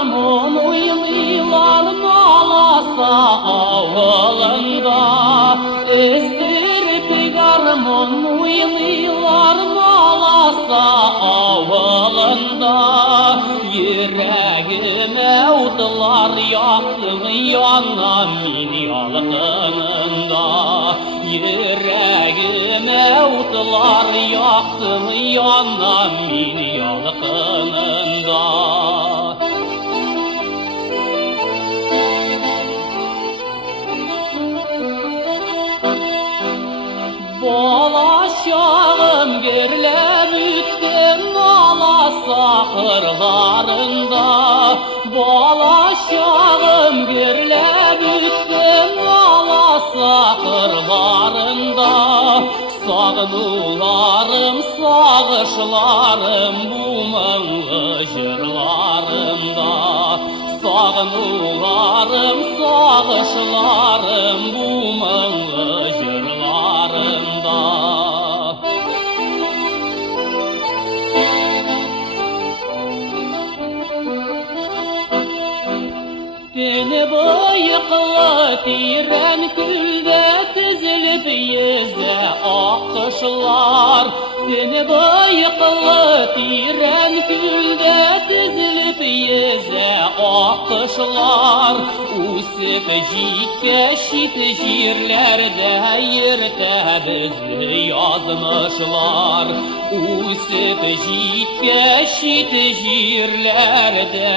гармон уйлыйлар наласа ауылында. Өздіріп гармон уйлыйлар наласа ауылында. Йөрәгемә утлар яктың янам мин ялкынында. Йөрәгемә утлар яктың янам мин ялкынында. Бала чагым гөрләп үткән аласа кырларында. Бала чагым гөрләп үткән аласа кырларында. Сагынуларым, сагышларым бу моңлы җырларымда. Сагынуларым, сагышларым бу моңлы җырларымда. Көне бойыклы тирән күлдә тезелеп йөзә ак кошлар. Көне бойыклы тирән күлдә тезелеп йөзә ак кошлар. Үсеп җиткәч чит җирләрдә йөртә безне язмышлар. Үсеп җиткәч чит җирләрдә